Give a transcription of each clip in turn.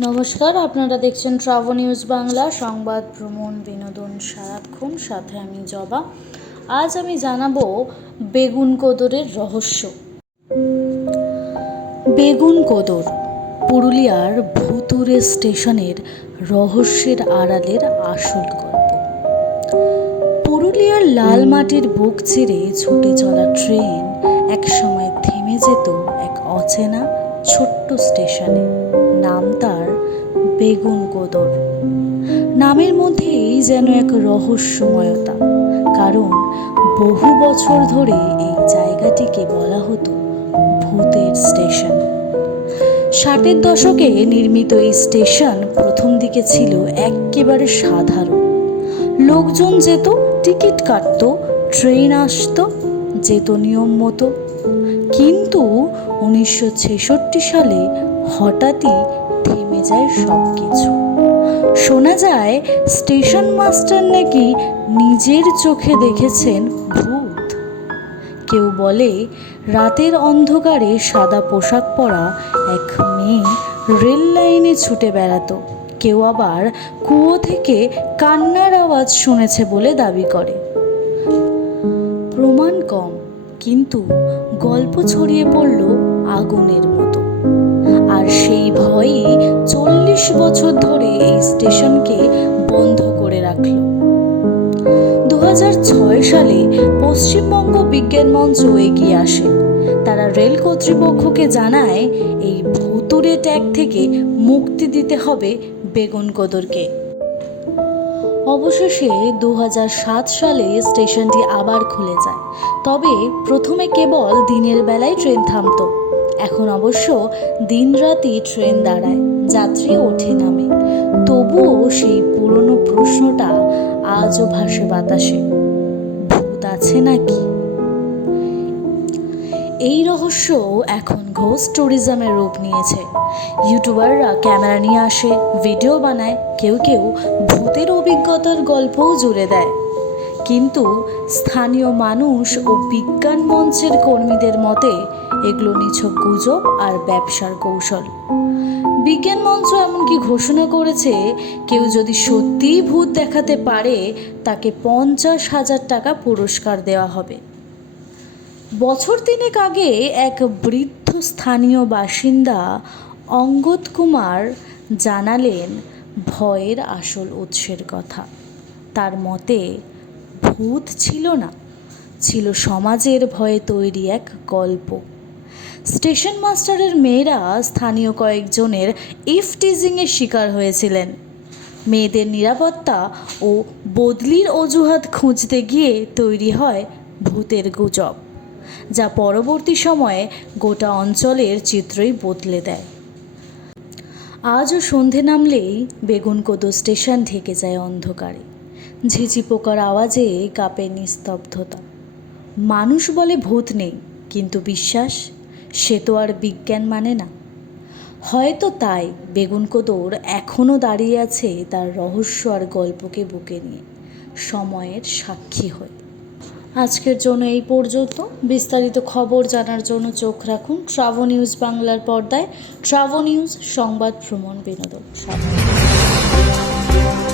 নমস্কার, আপনারা দেখছেন ট্রাভো নিউজ বাংলা, সংবাদ, ভ্রমণ, বিনোদন, সারাক্ষণ, সাথে আমি জবা। আজ আমি জানাব বেগুন কোদরের রহস্য। বেগুন কোদর, পুরুলিয়ার ভুতুরে স্টেশনের রহস্যের আড়ালের আসল গল্প। পুরুলিয়ার লাল মাটির বুক চিরে ছুটে চলা ট্রেন একসময় থেমে যেত এক অচেনা ছোট্ট স্টেশনে। বেগুন কোদর। নামের মধ্যেই যেন এক রহস্যময়তা, কারণ বহু বছর ধরে এই জায়গাটিকে বলা হতো ভূতের স্টেশন। ষাটের দশকে নির্মিত এই স্টেশন প্রথম দিকে ছিল একেবারে সাধারণ। লোকজন যেত, টিকিট কাটতো, ট্রেন আসতো, যেত নিয়ম মতো। কিন্তু উনিশশো ছেষট্টি সালে হঠাৎই যায় সব কিছু শোনা যায়, স্টেশন মাস্টার নাকি নিজের চোখে দেখেছেন ভূত। কেউ বলে, রাতের অন্ধকারে সাদা পোশাক পরা এক মেয়ে রেল লাইনে ছুটে বেড়াতো। কেউ আবার কুয়ো থেকে কান্নার আওয়াজ শুনেছে বলে দাবি করে। প্রমাণ কম, কিন্তু গল্প ছড়িয়ে পড়ল আগুনের মতো। আর সেই ভয়েই চল্লিশ বছর ধরে এই স্টেশনকে বন্ধ করে রাখল। দু হাজার ছয় সালে পশ্চিমবঙ্গ বিজ্ঞান মঞ্চ এগিয়ে আসে। তারা রেল কর্তৃপক্ষকে জানায়, এই ভুতুরে ট্যাগ থেকে মুক্তি দিতে হবে বেগুন কদরকে অবশেষে দু হাজার সাত সালে স্টেশনটি আবার খুলে যায়। তবে প্রথমে কেবল দিনের বেলায় ট্রেন থামতো। এখন অবশ্য দিনরাতই ট্রেন দাঁড়ায়, যাত্রী ওঠে নামে। তবুও সেই পুরনো প্রশ্নটা আজও ভাসে বাতাসে, ভূত আছে নাকি? এই রহস্য এখন ঘোস্ট ট্যুরিজমের রূপ নিয়েছে। ইউটিউবাররা ক্যামেরা নিয়ে আসে, ভিডিও বানায়, কেউ কেউ ভূতের অভিজ্ঞতার গল্পও জুড়ে দেয়। কিন্তু স্থানীয় মানুষ ও বিজ্ঞান মঞ্চের কর্মীদের মতে এগুলো নিছক গুজব আর ব্যবসার কৌশল। বিজ্ঞান মঞ্চ এমনকি ঘোষণা করেছে, কেউ যদি সত্যিই ভূত দেখাতে পারে, তাকে পঞ্চাশ হাজার টাকা পুরস্কার দেওয়া হবে। বছর তিনেক আগে এক বৃদ্ধ স্থানীয় বাসিন্দা অঙ্গদ কুমার জানালেন, ভয়ের আসল উৎসের কথা। তার মতে, ভূত ছিল না, ছিল সমাজের ভয়ে তৈরি এক গল্প। স্টেশন মাস্টারের মেয়েরা স্থানীয় কয়েকজনের ইফ টিজিংয়ের শিকার হয়েছিলেন। মেয়েদের নিরাপত্তা ও বদলির অজুহাত খুঁজতে গিয়ে তৈরি হয় ভূতের গুজব, যা পরবর্তী সময়ে গোটা অঞ্চলের চিত্রই বদলে দেয়। আজও সন্ধে নামলেই বেগুনকোদো স্টেশন ঢেকে যায় অন্ধকারে। ঝিঝি পোকার আওয়াজে কাঁপে নিস্তব্ধতা। মানুষ বলে ভূত নেই, কিন্তু বিশ্বাস সে তো আর বিজ্ঞান মানে না। হয়তো তাই বেগুনকোদর এখনও দাঁড়িয়ে আছে তার রহস্য আর গল্পকে বুকে নিয়ে। সময়ের সাক্ষী হয়ে। আজকের জন্য এই পর্যন্ত। বিস্তারিত খবর জানার জন্য চোখ রাখুন ট্রাভো নিউজ বাংলার পর্দায়। ট্রাভো নিউজ সংবাদ ভ্রমণ বিনোদন। সাথে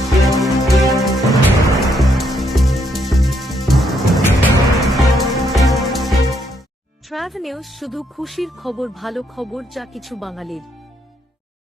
ট্রাভ নিউজ শুধু খুশির খবর ভালো খবর যা কিছু বাঙালির।